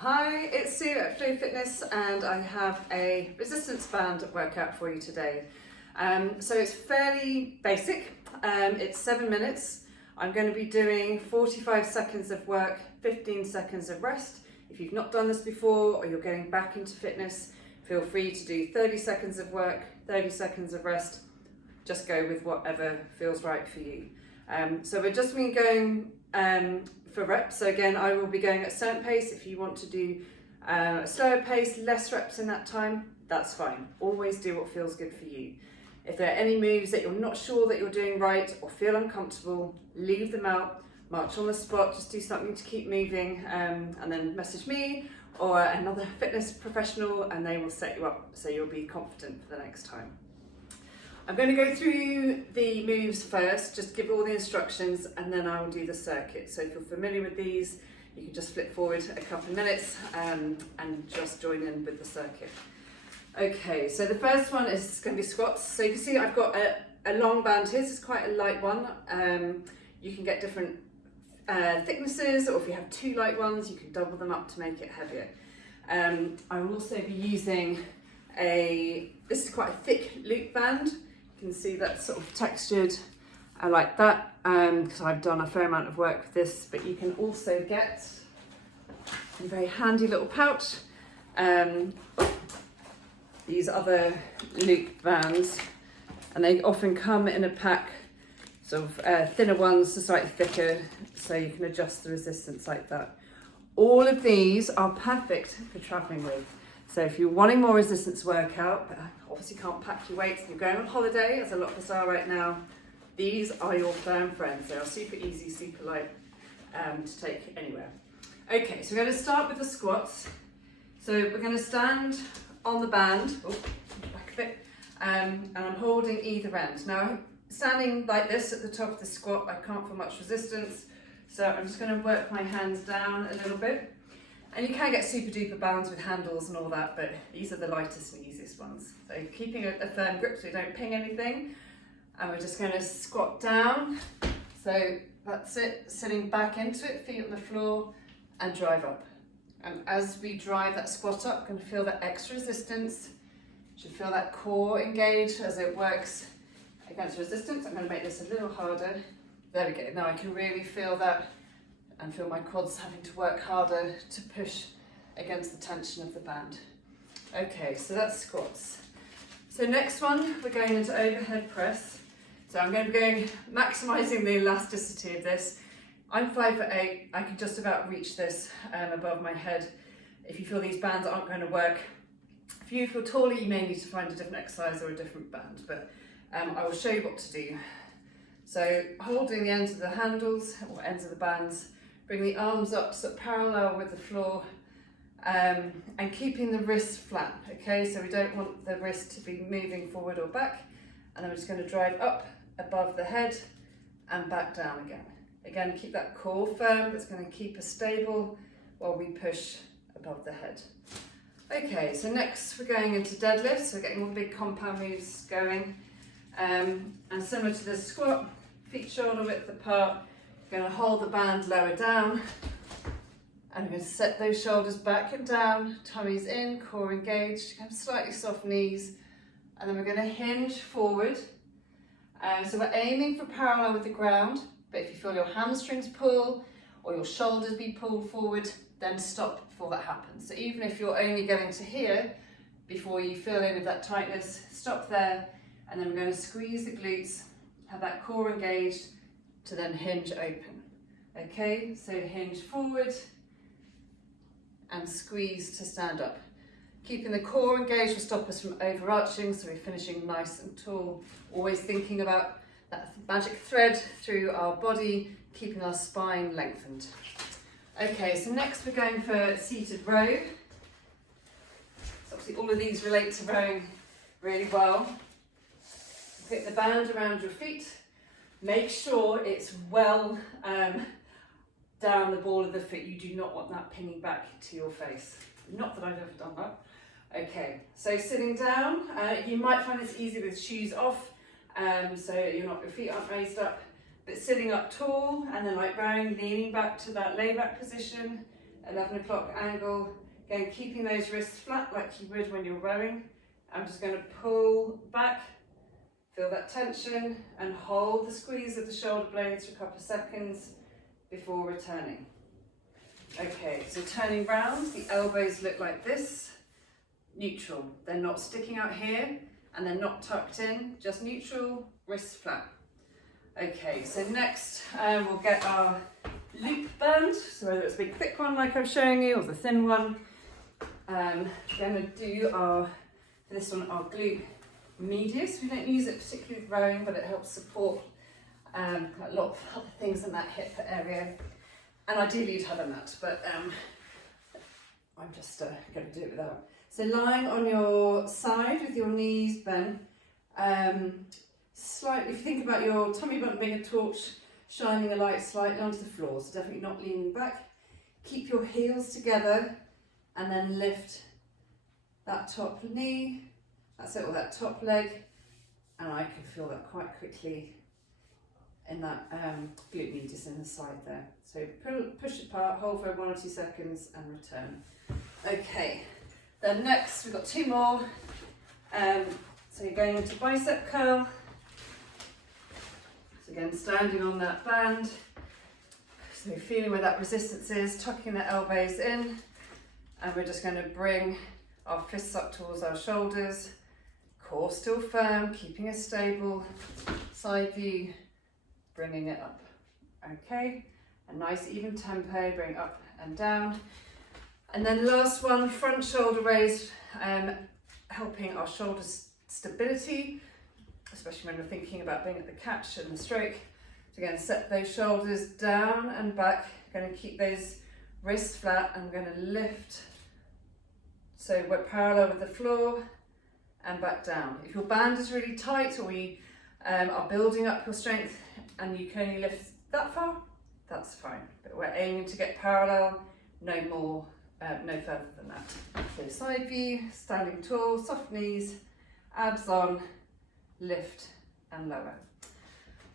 Hi, it's Sue at Flow Fitness and I have a resistance band workout for you today. So it's fairly basic, it's 7 minutes. I'm going to be doing 45 seconds of work, 15 seconds of rest. If you've not done this before or you're getting back into fitness, feel free to do 30 seconds of work, 30 seconds of rest. Just go with whatever feels right for you. So we're just been going for reps. So again, I will be going at a certain pace. If you want to do a slower pace, less reps in that time, that's fine. Always do what feels good for you. If there are any moves that you're not sure that you're doing right or feel uncomfortable, leave them out, march on the spot, just do something to keep moving, and then message me or another fitness professional and they will set you up so you'll be confident for the next time. I'm going to go through the moves first, just give all the instructions and then I will do the circuit. So if you're familiar with these, you can just flip forward a couple of minutes and just join in with the circuit. Okay, so the first one is going to be squats. So you can see I've got a long band here, this is quite a light one. You can get different thicknesses, or if you have two light ones, you can double them up to make it heavier. I will also be using this is quite a thick loop band. You can see that's sort of textured. I like that because I've done a fair amount of work with this, but you can also get a very handy little pouch. These other loop bands, and they often come in a pack, sort of thinner ones to slightly thicker, so you can adjust the resistance like that. All of these are perfect for traveling with. So if you're wanting more resistance workout, but obviously can't pack your weights and you're going on holiday, as a lot of us are right now, these are your firm friends. They are super easy, super light to take anywhere. Okay, so we're going to start with the squats. So we're going to stand on the band, back a bit, and I'm holding either end. Now, standing like this at the top of the squat, I can't feel much resistance, so I'm just going to work my hands down a little bit. And you can get super duper bands with handles and all that, but these are the lightest and easiest ones. So keeping a firm grip so you don't ping anything. And we're just going to squat down. So that's it, sitting back into it, feet on the floor, and drive up. And as we drive that squat up, you're going to feel that extra resistance. You should feel that core engage as it works against resistance. I'm going to make this a little harder. There we go. Now I can really feel that and feel my quads having to work harder to push against the tension of the band. Okay, so that's squats. So next one, we're going into overhead press. So I'm going to be maximising the elasticity of this. I'm 5'8", I can just about reach this above my head. If you feel these bands aren't going to work, if you feel taller, you may need to find a different exercise or a different band, but I will show you what to do. So holding the ends of the handles, or ends of the bands, bring the arms up so parallel with the floor, and keeping the wrist flat, okay? So we don't want the wrist to be moving forward or back, and then we're just going to drive up above the head and back down again. Again, keep that core firm, that's going to keep us stable while we push above the head. Okay, so next we're going into deadlifts, so we're getting all the big compound moves going. And similar to the squat, feet shoulder width apart, we're going to hold the band lower down, and we're going to set those shoulders back and down, tummies in, core engaged, have slightly soft knees, and then we're going to hinge forward. So we're aiming for parallel with the ground, but if you feel your hamstrings pull or your shoulders be pulled forward, then stop before that happens. So even if you're only going to here, before you feel any of that tightness, stop there, and then we're going to squeeze the glutes, have that core engaged, to then hinge open. Okay, so hinge forward and squeeze to stand up. Keeping the core engaged will stop us from overarching, so we're finishing nice and tall. Always thinking about that magic thread through our body, keeping our spine lengthened. Okay, so next we're going for seated row. So obviously all of these relate to rowing really well. Put the band around your feet. Make sure it's well down the ball of the foot. You do not want that pinging back to your face. Not that I've ever done that. Okay, so sitting down, you might find this easy with shoes off, so your feet aren't raised up, but sitting up tall and then like rowing, leaning back to that layback position, 11 o'clock angle. Again, keeping those wrists flat like you would when you're rowing. I'm just going to pull back, feel that tension, and hold the squeeze of the shoulder blades for a couple of seconds before returning. Okay, so turning round, the elbows look like this, neutral. They're not sticking out here and they're not tucked in, just neutral, wrists flat. Okay, so next we'll get our loop band, so whether it's a big thick one like I'm showing you or the thin one. We're going to do for this one our glute medius. We don't use it particularly with rowing, but it helps support a lot of other things in that hip area. And ideally you'd have a mat, but I'm just going to do it without. So lying on your side with your knees bent, slightly, if you think about your tummy button being a torch, shining a light slightly onto the floor, so definitely not leaning back. Keep your heels together and then lift that top knee, that's it, or that top leg, and I can feel that quite quickly in that glute medius in the side there. So push apart, hold for 1 or 2 seconds and return. Okay, then next we've got 2 more. So you're going into bicep curl. So again, standing on that band. So feeling where that resistance is, tucking the elbows in, and we're just going to bring our fists up towards our shoulders, core still firm, keeping it stable, side view, bringing it up. Okay, a nice even tempo, bring up and down. And then last one, front shoulder raise, helping our shoulder stability, especially when we're thinking about being at the catch and the stroke. So again, set those shoulders down and back, going to keep those wrists flat. I'm going to lift, so we're parallel with the floor and back down. If your band is really tight or you are building up your strength and you can only lift that far, that's fine. But we're aiming to get parallel, no more, no further than that. So side view, standing tall, soft knees, abs on, lift and lower.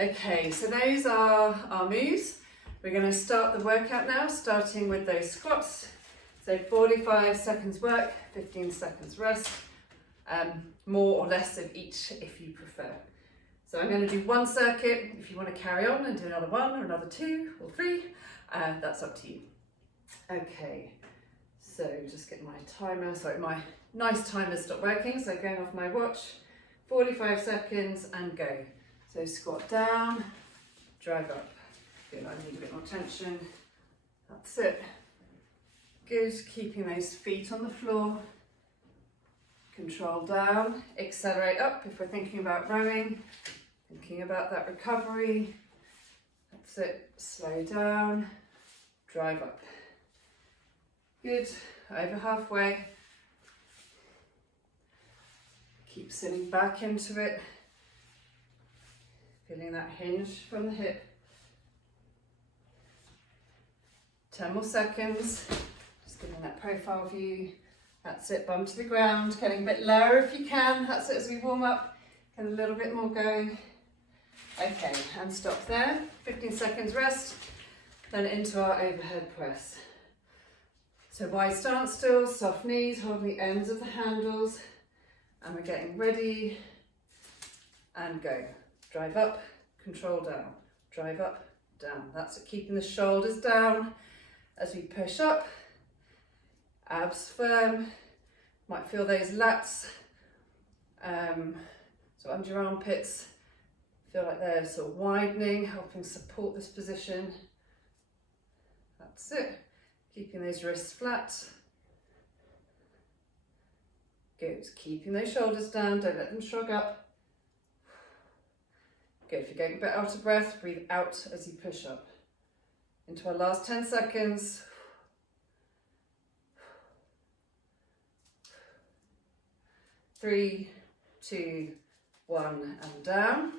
Okay, so those are our moves. We're going to start the workout now, starting with those squats. So 45 seconds work, 15 seconds rest, more or less of each if you prefer. So I'm going to do 1 circuit. If you want to carry on and do another 1 or another 2 or 3, that's up to you. Okay, so just get my timer, sorry, my nice timer stopped working, so going off my watch, 45 seconds and go. So squat down, drive up. Good, I need a bit more tension. That's it. Good, keeping those feet on the floor. Control down, accelerate up if we're thinking about rowing, thinking about that recovery. That's it, slow down, drive up. Good, over halfway. Keep sitting back into it. Feeling that hinge from the hip. 10 more seconds. Just giving that profile view. That's it, bum to the ground. Getting a bit lower if you can. That's it as we warm up. Get a little bit more going. Okay, and stop there. 15 seconds rest. Then into our overhead press. So wide stance still, soft knees, holding the ends of the handles. And we're getting ready. And go. Drive up, control down, drive up, down. That's it, keeping the shoulders down as we push up. Abs firm, might feel those lats, so under your armpits, feel like they're sort of widening, helping support this position. That's it, keeping those wrists flat. Good, keeping those shoulders down, don't let them shrug up. Good, if you're getting a bit out of breath, breathe out as you push up. Into our last 10 seconds. 3, 2, 1, and down.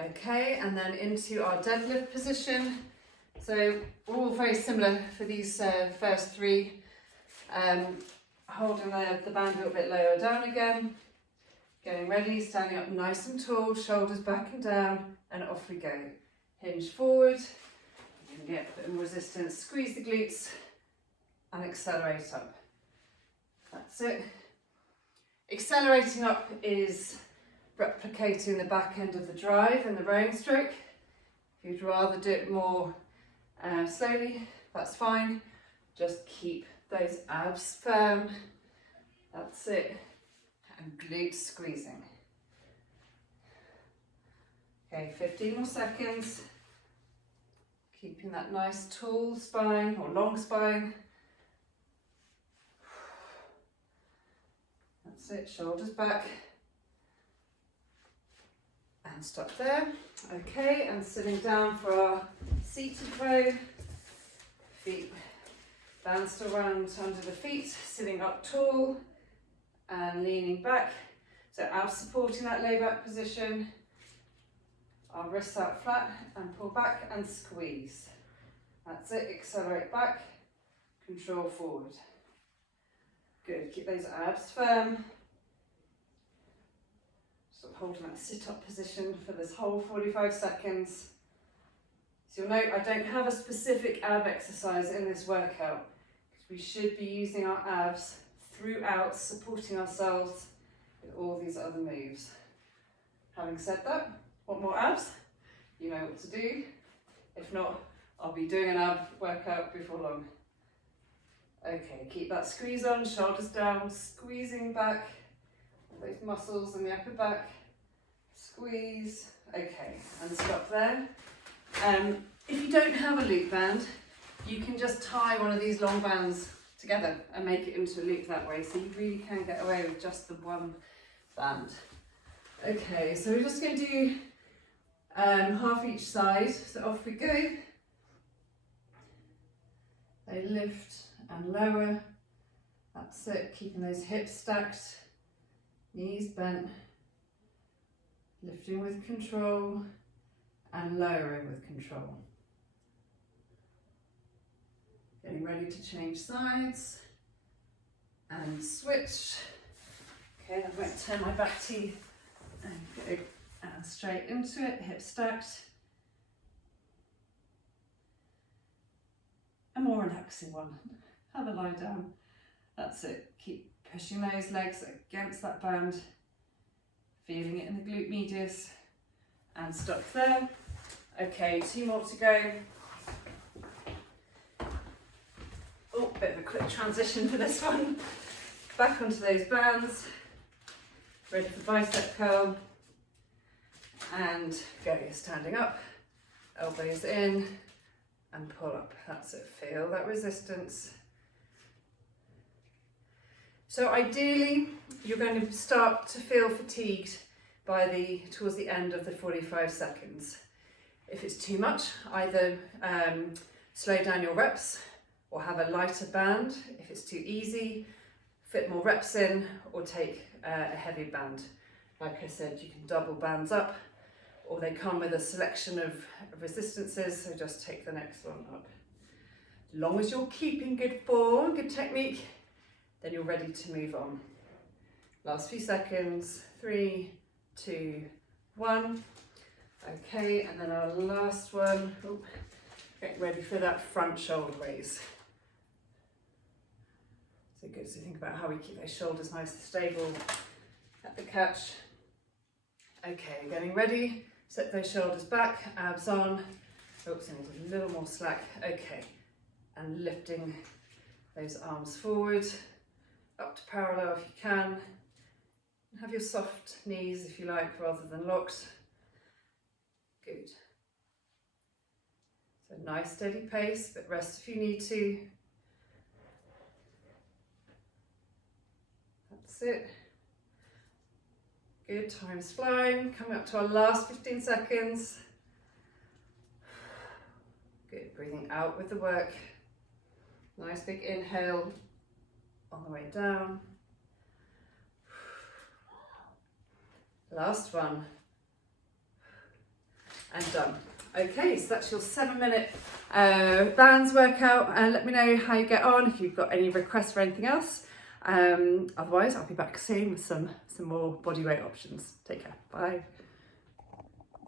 Okay, and then into our deadlift position. So we're all very similar for these first 3. Holding the band a little bit lower down again. Getting ready, standing up nice and tall, shoulders back and down, and off we go. Hinge forward, you can get a bit more resistance, squeeze the glutes, and accelerate up. That's it. Accelerating up is replicating the back end of the drive and the rowing stroke. If you'd rather do it more slowly, that's fine. Just keep those abs firm. That's it. And glute squeezing. Okay, 15 more seconds. Keeping that nice tall spine or long spine. That's it, shoulders back. And stop there. Okay, and sitting down for our seated row. Feet bounced around under the feet, sitting up tall and leaning back. So abs supporting that lay back position. Our wrists out flat and pull back and squeeze. That's it, accelerate back, control forward. Good, keep those abs firm. Stop holding that sit-up position for this whole 45 seconds. So you'll note I don't have a specific ab exercise in this workout because we should be using our abs throughout, supporting ourselves with all these other moves. Having said that, want more abs? You know what to do. If not, I'll be doing an ab workout before long. Okay, keep that squeeze on, shoulders down, squeezing back, those muscles in the upper back, squeeze. Okay, and stop there. If you don't have a loop band, you can just tie one of these long bands together and make it into a loop that way, so you really can get away with just the one band. Okay, so we're just going to do half each side, so off we go. They lift and lower, that's it, keeping those hips stacked, knees bent, lifting with control and lowering with control. Getting ready to change sides and switch. Okay, I'm going to turn my back to you and go straight into it, hips stacked. A more relaxing one. Have a lie down. That's it. Keep pushing those legs against that band, feeling it in the glute medius, and stop there. Okay, 2 more to go. Oh, bit of a quick transition for this one. Back onto those bands. Ready for bicep curl. And go, you're standing up, elbows in, and pull up. That's it, feel that resistance. So ideally, you're going to start to feel fatigued towards the end of the 45 seconds. If it's too much, either slow down your reps or have a lighter band. If it's too easy, fit more reps in or take a heavy band. Like I said, you can double bands up, or they come with a selection of resistances, so just take the next one up. As long as you're keeping good form, good technique, then you're ready to move on. Last few seconds, 3, 2, 1. Okay, and then our last one, get ready for that front shoulder raise. So good, so think about how we keep those shoulders nice and stable at the catch. Okay, getting ready, set those shoulders back, abs on. Oops, I need a little more slack. Okay, and lifting those arms forward, up to parallel if you can. Have your soft knees if you like, rather than locked. Good. So nice steady pace, but rest if you need to. That's it. Good, time's flying. Coming up to our last 15 seconds. Good, breathing out with the work. Nice big inhale on the way down. Last one. And done. Okay, so that's your 7-minute bands workout. And let me know how you get on, if you've got any requests for anything else. Otherwise, I'll be back soon with some more bodyweight options. Take care. Bye.